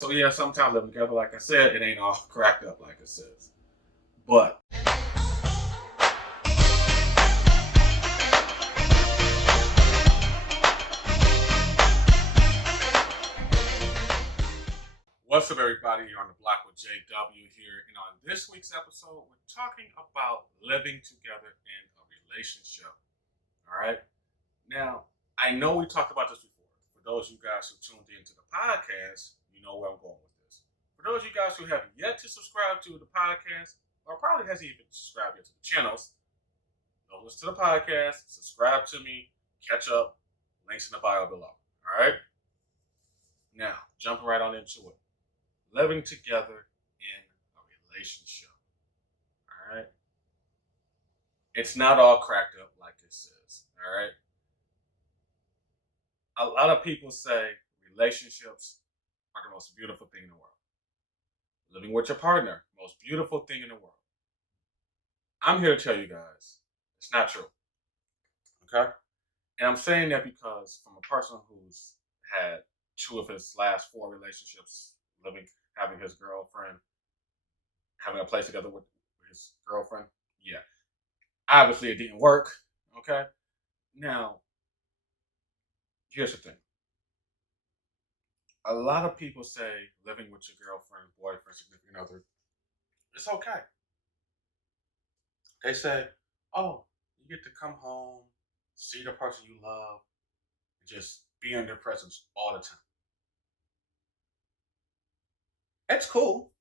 So yeah, sometimes living together, like I said, it ain't all cracked up like it says. But what's up, everybody? You're on the block with JW here, and on this week's episode, we're talking about living together in a relationship. All right. Now, I know we talked about this before. For those of you guys who tuned into the podcast, you know where I'm going with this. For those of you guys who have yet to subscribe to the podcast, or probably hasn't even subscribed yet to the channels, go listen to the podcast, subscribe to me, catch up. Links in the bio below. All right. Now, jumping right on into it. Living together in a relationship. All right. It's not all cracked up like it says. All right. A lot of people say relationships are the most beautiful thing in the world. Living with your partner, most beautiful thing in the world. I'm here to tell you guys, it's not true. Okay? And I'm saying that because from a person who's had two of his last four relationships, having his girlfriend, having a place together with his girlfriend, yeah. Obviously, it didn't work. Okay? Now, here's the thing. A lot of people say living with your girlfriend, boyfriend, significant other, it's okay. They say, oh, you get to come home, see the person you love, and just be in their presence all the time. It's cool.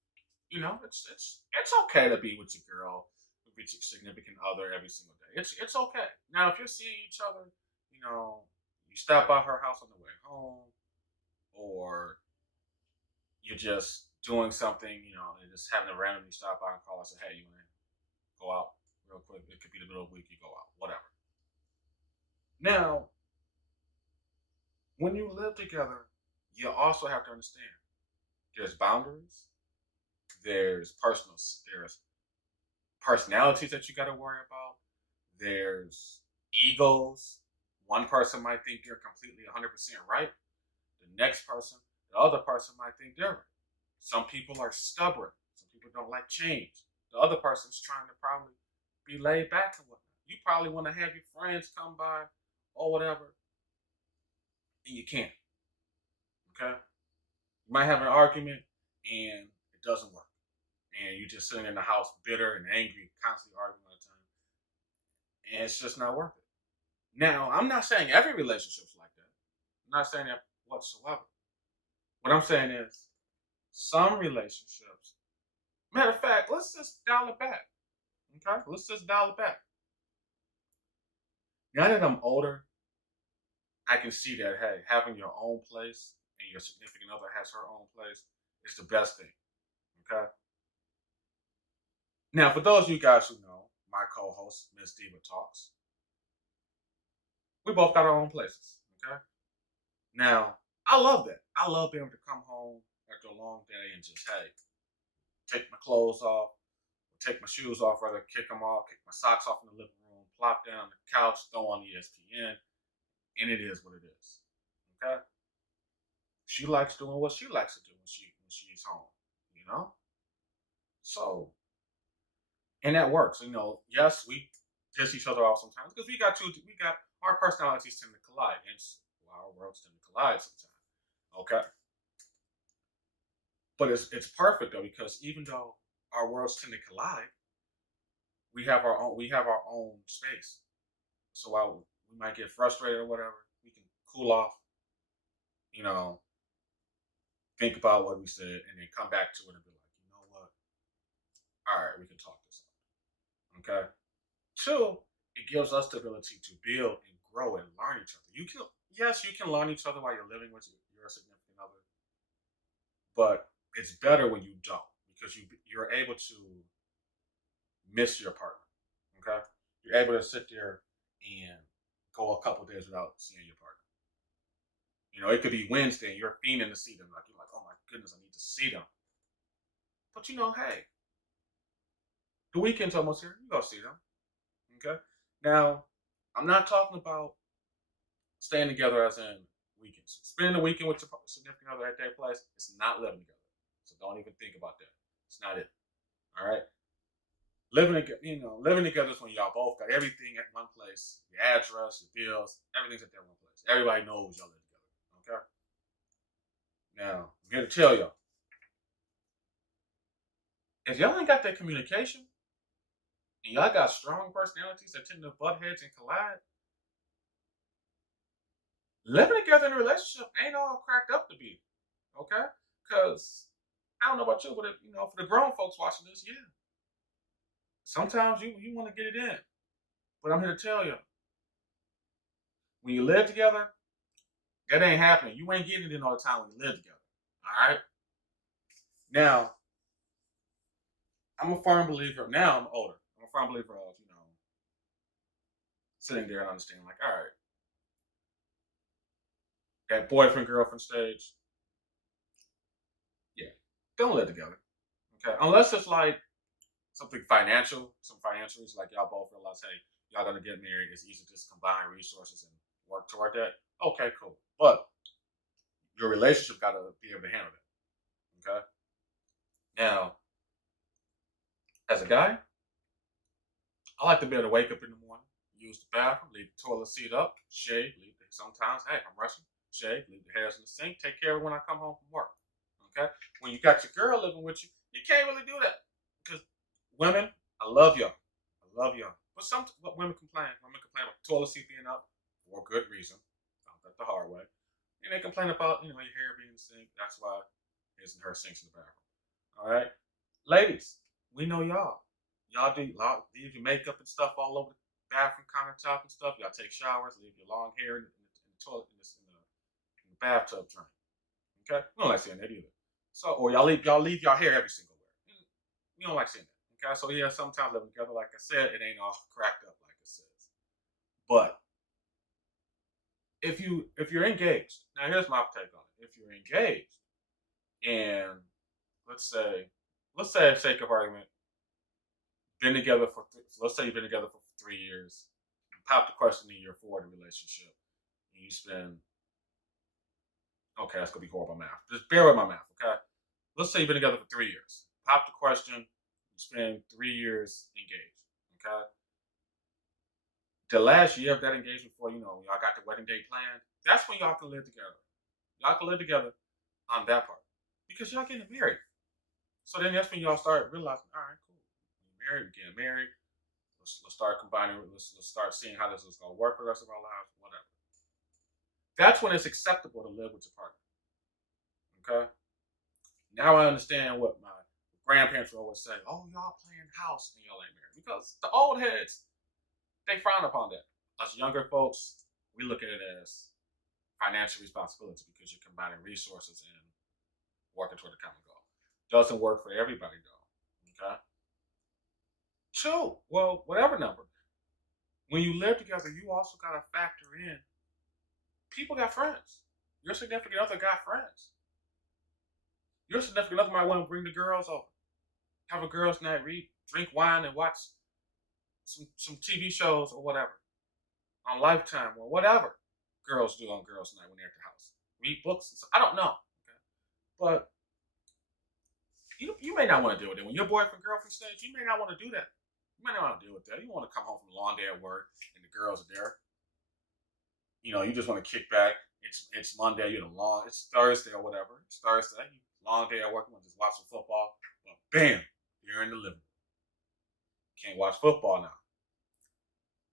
You know, it's okay to be with your girl, with your significant other every single day. It's okay. Now, if you're seeing each other, you know, you stop by her house on the way home, or you're just doing something, you know, and just having to randomly stop by and call and say, hey, you want to go out real quick? It could be the middle of the week, you go out, whatever. Now, when you live together, you also have to understand there's boundaries, there's personalities that you got to worry about, there's egos. One person might think they're completely 100% right. The other person might think they're right. Some people are stubborn. Some people don't like change. The other person's trying to probably be laid back and whatnot. You probably want to have your friends come by or whatever, and you can't. Okay? You might have an argument and it doesn't work. And you're just sitting in the house bitter and angry, constantly arguing all the time. And it's just not worth it. Now, I'm not saying every relationship's like that. I'm not saying that whatsoever. What I'm saying is some relationships, matter of fact, let's just dial it back. Okay? Let's just dial it back. Now that I'm older, I can see that, hey, having your own place and your significant other has her own place is the best thing. Okay? Now, for those of you guys who know, my co host, Miss Diva Talks, we both got our own places. Okay? Now, I love that. I love being able to come home after a long day and just, hey, take my clothes off, take my shoes off, rather kick them off, kick my socks off in the living room, plop down on the couch, throw on ESPN, and it is what it is. Okay? She likes doing what she likes to do when she's home, you know? So, and that works. You know, yes, we piss each other off sometimes because we got our personalities tend to collide, hence why our worlds tend to collide sometimes. Okay? But it's perfect though because even though our worlds tend to collide, we have our own space. So while we might get frustrated or whatever, we can cool off, you know, think about what we said, and then come back to it and be like, you know what? All right, we can talk this out. Okay. Two, it gives us the ability to build and grow and learn each other. You can learn each other while you're living with your significant other, but it's better when you don't because you're able to miss your partner. Okay, you're able to sit there and go a couple days without seeing your partner. You know, it could be Wednesday and you're fiending to see them. Like you're like, oh my goodness, I need to see them. But you know, hey, the weekend's almost here. You go see them. Okay. Now, I'm not talking about staying together as in weekends. Spending the weekend with your significant other at their place, it's not living together. So don't even think about that. It's not it. All right. Living together is when y'all both got everything at one place. Your address, your bills, everything's at that one place. Everybody knows y'all live together. Okay. Now, I'm here to tell y'all, if y'all ain't got that communication and y'all got strong personalities that tend to butt heads and collide, living together in a relationship ain't all cracked up to be. Okay? Because I don't know about you, but for the grown folks watching this, yeah. Sometimes you want to get it in. But I'm here to tell you, when you live together, that ain't happening. You ain't getting it in all the time when you live together. All right? Now, I'm a firm believer. Now I'm older. I'm a firm believer of, sitting there and understanding, like, all right, that boyfriend girlfriend stage, yeah, don't live together. Okay, unless it's like something financial, some financial reasons, like y'all both realize, hey, y'all gonna get married. It's easy to just combine resources and work toward that. Okay, cool. But your relationship got to be able to handle that. Okay. Now, as a guy, I like to be able to wake up in the morning, use the bathroom, leave the toilet seat up, shave, sometimes, hey, I'm rushing, shave, leave the hairs in the sink, take care of it when I come home from work. Okay? When you got your girl living with you, you can't really do that. Because women, I love y'all. I love y'all. But women complain. Women complain about the toilet seat being up for good reason. Found that the hard way. And they complain about, your hair being in the sink. That's why his and her sinks in the bathroom. All right? Ladies, we know y'all. Y'all leave your makeup and stuff all over the bathroom countertop and stuff. Y'all take showers, leave your long hair in the toilet, in the bathtub drain. Okay, we don't like seeing that either. So, or y'all leave y'all hair every single where. We don't like seeing that. Okay, so yeah, sometimes living together, like I said, it ain't all cracked up like it says. But if you're engaged, now here's my take on it. If you're engaged, and let's say, for sake of argument, let's say you've been together for 3 years. You pop the question in year 4 of the relationship, and you spend. Okay, that's gonna be horrible math. Just bear with my math, okay? Let's say you've been together for 3 years. Pop the question. You spend 3 years engaged, okay? The last year of that engagement, before y'all got the wedding date planned, that's when y'all can live together. Y'all can live together on that part because y'all getting married. So then that's when y'all start realizing, all right, cool. We're married, we're getting married. Let's start combining. Let's start seeing how this is gonna work for the rest of our lives, whatever. That's when it's acceptable to live with your partner. Okay. Now I understand what my grandparents would always say. Oh, y'all playing house and y'all ain't married. Because the old heads, they frown upon that. Us younger folks, we look at it as financial responsibility because you're combining resources and working toward a common goal. Doesn't work for everybody though. Okay. 2, well, whatever number. When you live together, you also gotta factor in people got friends. Your significant other got friends. Your significant other might want to bring the girls over, have a girls' night, drink wine, and watch some TV shows or whatever on Lifetime or whatever girls do on girls' night when they're at the house. Read books. I don't know, okay? But you may not want to deal with it when your boyfriend girlfriend stage. You may not want to do that. You may not want to deal with that. You want to come home from a long day at work and the girls are there. You just want to kick back. It's Monday. It's Thursday or whatever. It's Thursday. Long day at work. You want to just watch some football. But bam, you're in the living room. Can't watch football now.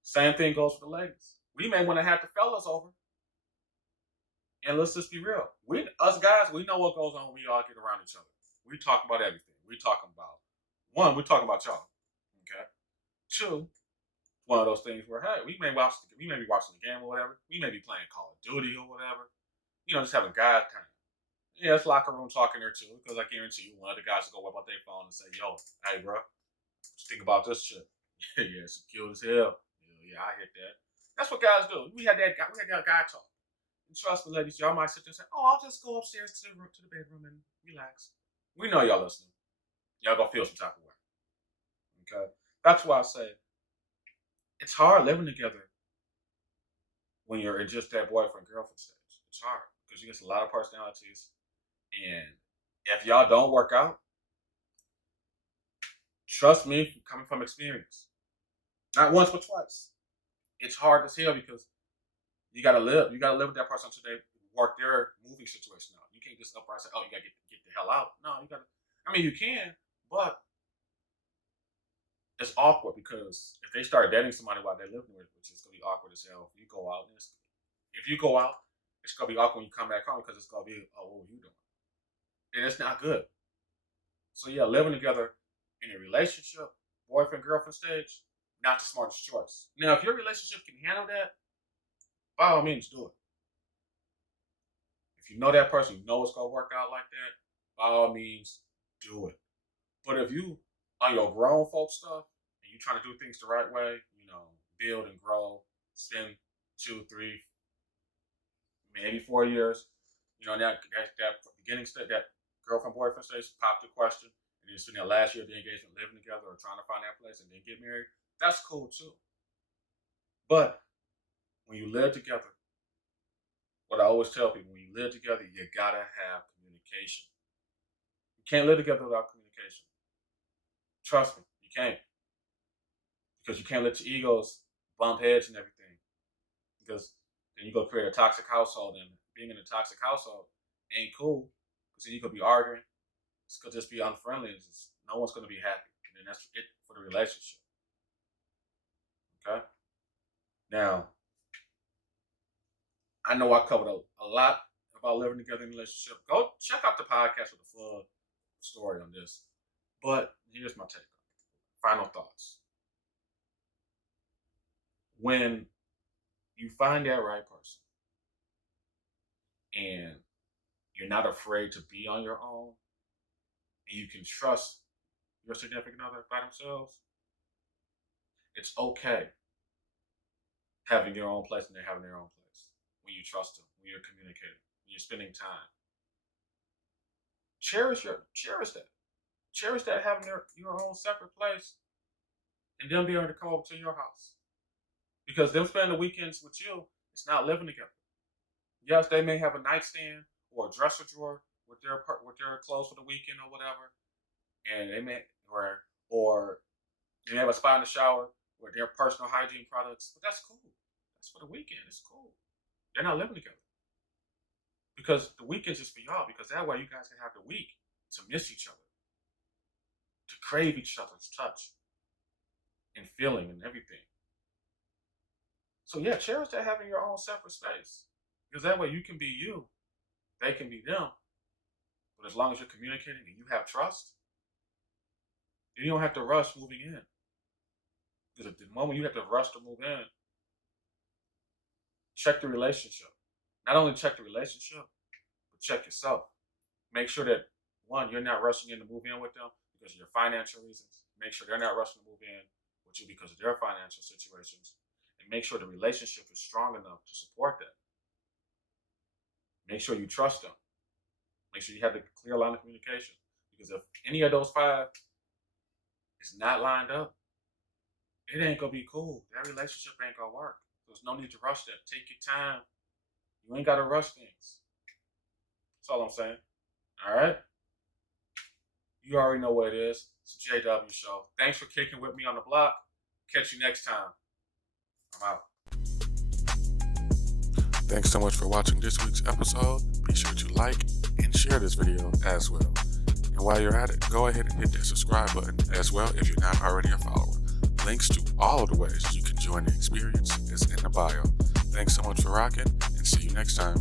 Same thing goes for the ladies. We may want to have the fellas over. And let's just be real. Us guys, we know what goes on when we all get around each other. We talk about everything. We're talking about y'all. Okay. 2, one of those things where, hey, we may be watching the game or whatever. We may be playing Call of Duty or whatever. Just having guy time. Yeah, it's locker room talking there too, because I guarantee you, one of the guys will go whip out their phone and say, "Yo, hey, bro, what you think about this shit?" Yeah, it's cute as hell. Yeah, I hit that. That's what guys do. We had that guy talk. And trust me, ladies, y'all might sit there and say, "Oh, I'll just go upstairs to the bedroom and relax." We know y'all listening. Y'all gonna feel some type of way. Okay, that's why I say it's hard living together when you're in just that boyfriend girlfriend stage. It's hard because you get a lot of personalities, and if y'all don't work out, trust me, coming from experience, not once but twice, it's hard as hell because you gotta live. You gotta live with that person until they work their moving situation out. You can't just upright say, "Oh, you gotta get the hell out." No, you gotta. I mean, you can, but it's awkward because if they start dating somebody while they're living with, which is gonna be awkward as hell. If you go out, if you go out, it's gonna be awkward when you come back home because it's gonna be, "Oh, what were you doing?" And it's not good. So yeah, living together in a relationship, boyfriend girlfriend stage, not the smartest choice. Now, if your relationship can handle that, by all means, do it. If you know that person, you know it's gonna work out like that, by all means, do it. But if you on your grown folk stuff and you trying to do things the right way, build and grow, spend 2, 3, maybe 4 years, that beginning stage, that girlfriend boyfriend stage, pop the question, and then spend that last year of the engagement living together or trying to find that place and then get married. That's cool too. But when you live together, what I always tell people, when you live together, you gotta have communication. You can't live together without communication. Trust me, you can't. Because you can't let your egos bump heads and everything. Because then you go create a toxic household, and being in a toxic household ain't cool. Because then you could be arguing. It's could just be unfriendly. No one's gonna be happy. And then that's it for the relationship. Okay? Now, I know I covered a lot about living together in a relationship. Go check out the podcast with the full story on this. But here's my take. Final thoughts. When you find that right person and you're not afraid to be on your own and you can trust your significant other by themselves, it's okay having your own place and they're having their own place. When you trust them, when you're communicating, when you're spending time. Cherish that. Cherish that having your own separate place and them being able to come over to your house. Because them spending the weekends with you, it's not living together. Yes, they may have a nightstand or a dresser drawer with their clothes for the weekend or whatever, and they may or they have a spot in the shower with their personal hygiene products. But that's cool. That's for the weekend. It's cool. They're not living together because the weekend's just for y'all. Because that way you guys can have the week to miss each other, to crave each other's touch and feeling and everything. So yeah, cherish that having your own separate space. Because that way you can be you, they can be them. But as long as you're communicating and you have trust, then you don't have to rush moving in. Because at the moment you have to rush to move in, check the relationship. Not only check the relationship, but check yourself. Make sure that, one, you're not rushing in to move in with them because of your financial reasons. Make sure they're not rushing to move in with you because of their financial situations. And make sure the relationship is strong enough to support that. Make sure you trust them. Make sure you have the clear line of communication. Because if any of those 5 is not lined up, it ain't gonna be cool. That relationship ain't gonna work. There's no need to rush that. Take your time. You ain't gotta rush things. That's all I'm saying. All right? You already know what it is. It's the JW Show. Thanks for kicking with me on the block. Catch you next time. I'm out. Thanks so much for watching this week's episode. Be sure to like and share this video as well. And while you're at it, go ahead and hit that subscribe button as well if you're not already a follower. Links to all of the ways you can join the experience is in the bio. Thanks so much for rocking, and see you next time.